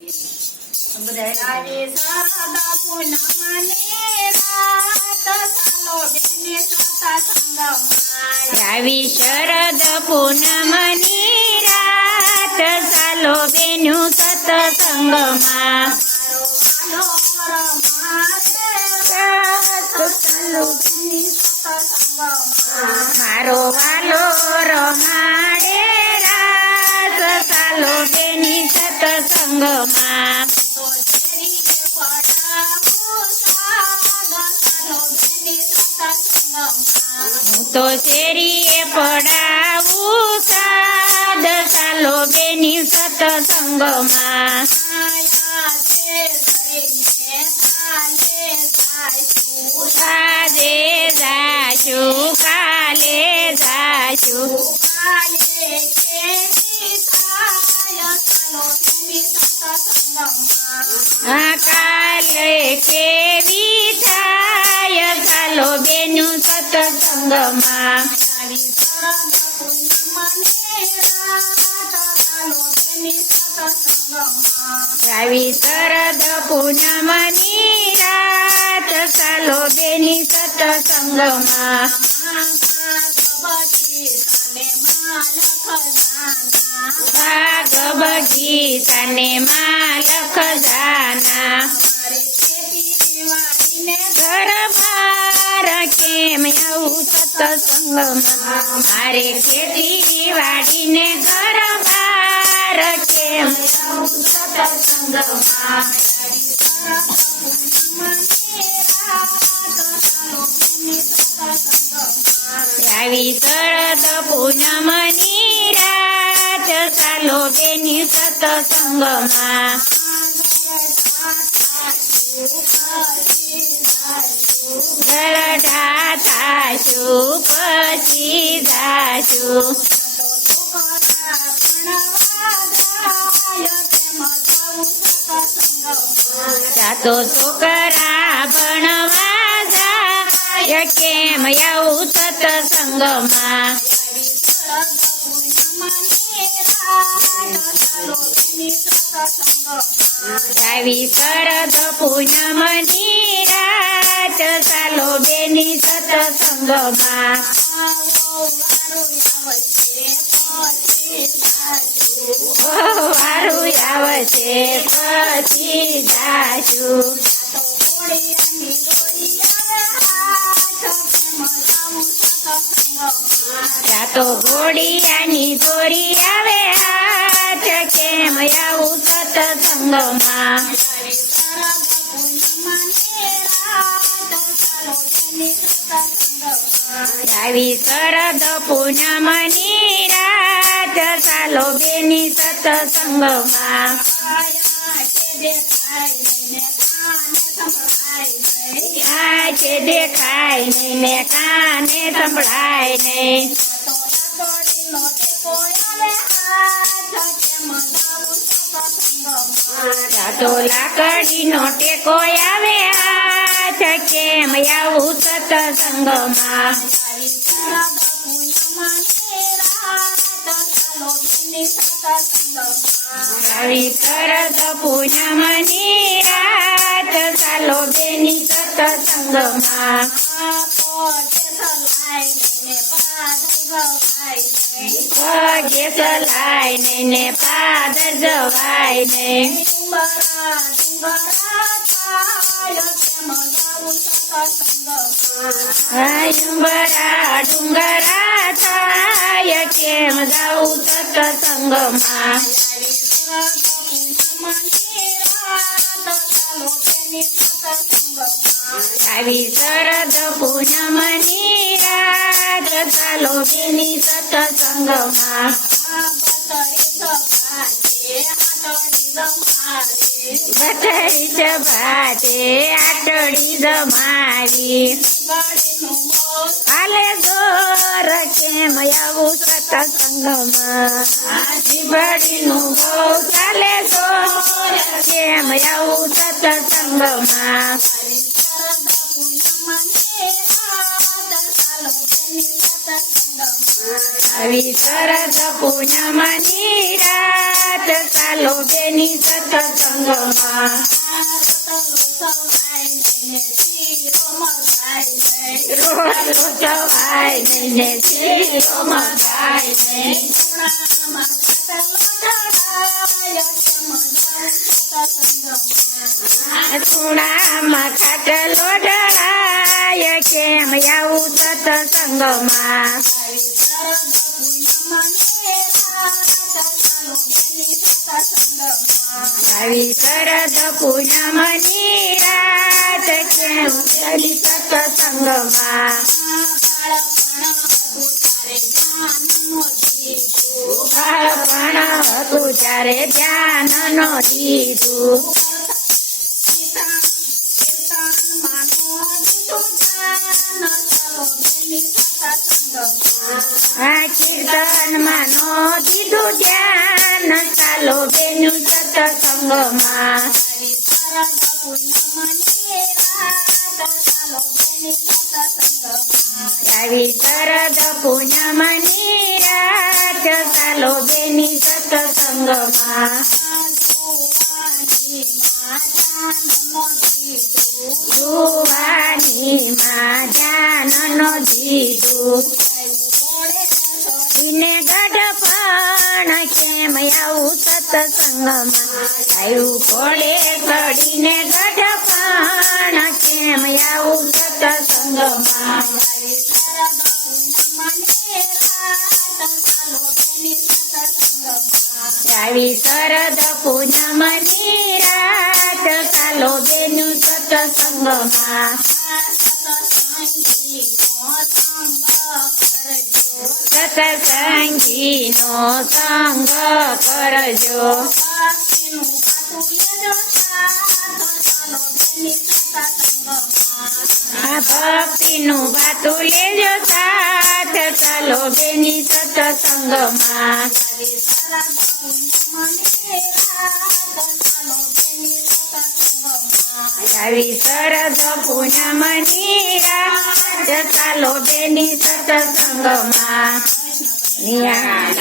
આવી સરહદ પૂનમને રાત ચાલો બેને સત્સંગમાં. આવી શરદ પૂનમની રાત સાલો બેનું સત્સંગમાં મારો વાલો રમાડે સાદ સત્સંગમાં. હું તો શેરીએ પડાવું સાદ ચાલો બેની સત્સંગમાં. આજે જાશું, કાલે જાશું કાલે સત્સંગમાં આવી શરદ. આવી શરદ પૂનમની રાત ચાલો બેની સત્સંગમાં બાગ બગીચાને માલ ખજાના સત્સંગમાં મારે ખેતી વાડીને ઘર બાર કેમ? સત્સંગમાં આવી શરદ પૂનમની રાત ચાલો બેની સત્સંગમાં. ગરઢા થાશું પછી જાશું જાતો છોકરા ભણવા જાય કેમ આવું સત્સંગમાં આવી શરદ પૂનમની રાત ચાલો સત્સંગમાં વારું છે પછી જાશું તો. ઘોડિયાની દોરી આવે હાથ કેમ આવું સત્સંગમાં આવી શરદ પૂનમની રાત ચાલો બેની સતસંગમાં છે દેખાય નહીં ને કાને સંભળાય નહીં. જાતો લાકડીનો ટેકો આવે હાથ કેમ આવું સત્સંગમાં આવી શરદ પૂનમની રાત ચાલો બેની સત્સંગમાં પગે ચલાય નહીં ને પાદર જવાય નહીં ડુંગરા ડુંગરા થાય કેમ જાવું સત્સંગમાં આવી શરદ પૂનમની રાત ચાલો બેની સત્સંગમાં બથરી ચબાતે આટડી જમારી. હાલે જોર કેમ આવું સતસંગમાં. જીવડીનું બહુ ચાલે જોર કેમ આવું સત્સંગમાં. આવી શરદ પૂનમની રાત ચાલો બેની સત્સંગમાં રોટલો ચવાય નહીં ને શીરો મગાય નહીં ખૂણામાં ખાટલો ઢળાય કેમ આવું સત્સંગમાં આવી શરદ પૂનમની રાત કેમ ચલી સત્સંગમાં બાળપણ હતું ત્યારે ધ્યાન નો દીધું સત્સંગમાં આવી શરદ પૂનમની રાત ચાલો બેની સત્સંગમાં જુવાની માં ધ્યાન નો દીધું આવ્યું ઘોડે ઘડીને ગઢપણ કેમ આવું સત્સંગમાં આવી શરદ પૂનમની રાત ચાલો બેનું સત્સંગમાં સત્સંગી નો સંગ કરજો આ ભક્તિ નું બાતું લેજો સાથ ચાલો બેની સત્સંગમાં રવિ શરદ પૂનમની રાત ચાલો બેની સત્સંગમાં નિયા